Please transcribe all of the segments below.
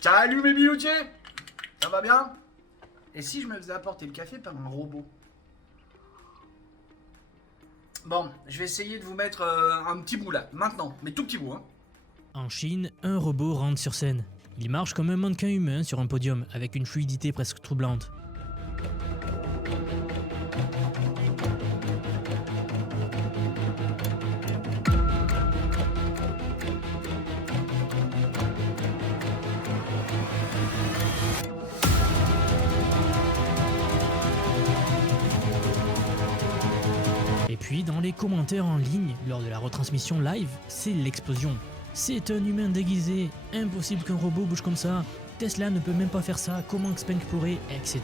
Salut mes bijoutiers. Ça va bien? Et si je me faisais apporter le café par un robot? Bon, je vais essayer de vous mettre un petit bout là, maintenant, mais tout petit bout, hein. En Chine, un robot rentre sur scène. Il marche comme un mannequin humain sur un podium, avec une fluidité presque troublante. Et puis, dans les commentaires en ligne, lors de la retransmission live, c'est l'explosion. C'est un humain déguisé, impossible qu'un robot bouge comme ça, Tesla ne peut même pas faire ça, comment Xpeng pourrait, etc.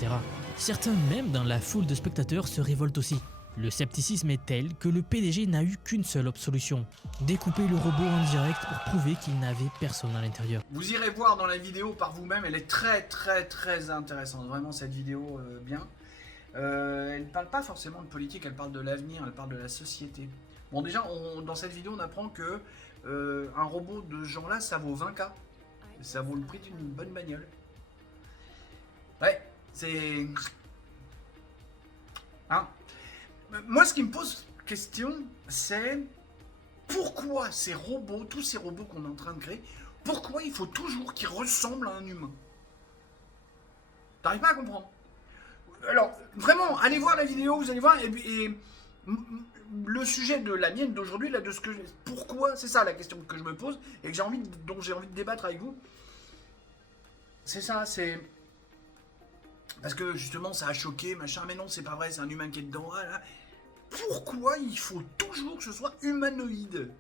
Certains même dans la foule de spectateurs se révoltent aussi. Le scepticisme est tel que le PDG n'a eu qu'une seule solution, découper le robot en direct pour prouver qu'il n'avait personne à l'intérieur. Vous irez voir dans la vidéo par vous-même, elle est très intéressante, vraiment cette vidéo bien. Elle ne parle pas forcément de politique, elle parle de l'avenir, elle parle de la société. Bon déjà, dans cette vidéo on apprend que un robot de ce genre là ça vaut 20K. Ça vaut le prix d'une bonne bagnole. Ouais, c'est... Hein? Moi ce qui me pose question, c'est pourquoi ces robots, tous ces robots qu'on est en train de créer, pourquoi il faut toujours qu'ils ressemblent à un humain? T'arrives pas à comprendre? Alors, vraiment, allez voir la vidéo, vous allez voir, et le sujet de la mienne d'aujourd'hui, là, de ce que pourquoi, c'est ça la question que je me pose, et que dont j'ai envie de débattre avec vous. C'est ça, c'est... Parce que, justement, ça a choqué, machin, mais non, c'est pas vrai, c'est un humain qui est dedans, ah, là. Pourquoi il faut toujours que ce soit humanoïde?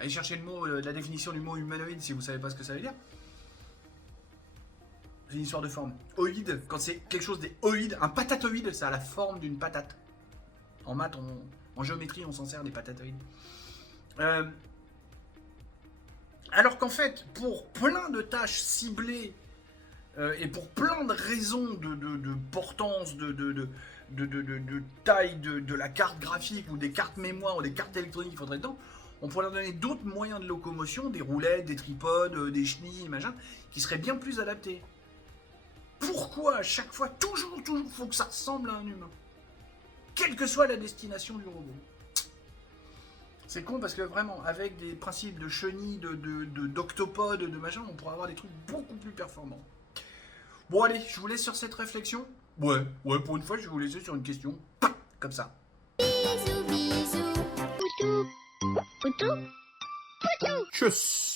Allez chercher le mot, la définition du mot humanoïde, si vous savez pas ce que ça veut dire. C'est une histoire de forme. Oïde, quand c'est quelque chose des oïdes, un patatoïde, ça a la forme d'une patate. En maths, en géométrie, on s'en sert des patatoïdes. Alors qu'en fait, pour plein de tâches ciblées et pour plein de raisons de portance, de taille de la carte graphique ou des cartes mémoire ou des cartes électroniques qu'il faudrait dedans, on pourrait leur donner d'autres moyens de locomotion, des roulettes, des tripodes, des chenilles, machin, qui seraient bien plus adaptés. Pourquoi à chaque fois, toujours, faut que ça ressemble à un humain? Quelle que soit la destination du robot. C'est con parce que vraiment, avec des principes de chenilles, d'octopodes, de machin, on pourrait avoir des trucs beaucoup plus performants. Bon allez, je vous laisse sur cette réflexion. Ouais, pour une fois, je vais vous laisser sur une question. Comme ça. Bisous, bisous. Poutou. Poutou. Poutou. Tchuss.